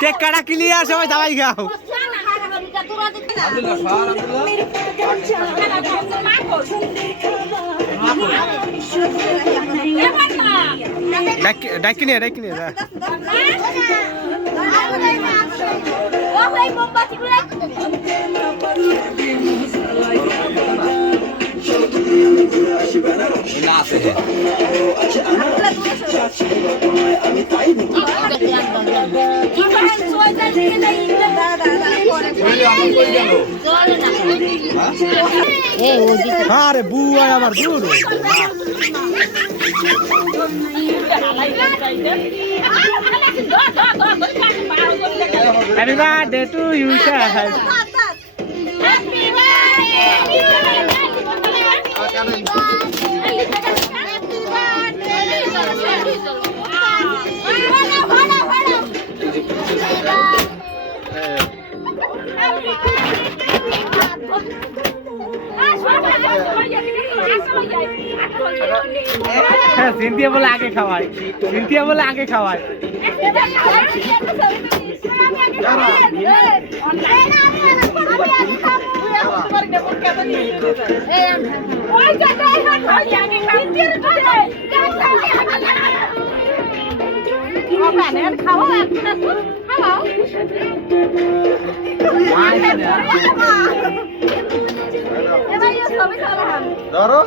Cake কাটা clear সবাই দাবাই খাও ডাকি নিয়ে আরে বুয়া আমার দূর Happy birthday to you, sir. Cynthia বলে আগে খাওয়ায় ধরো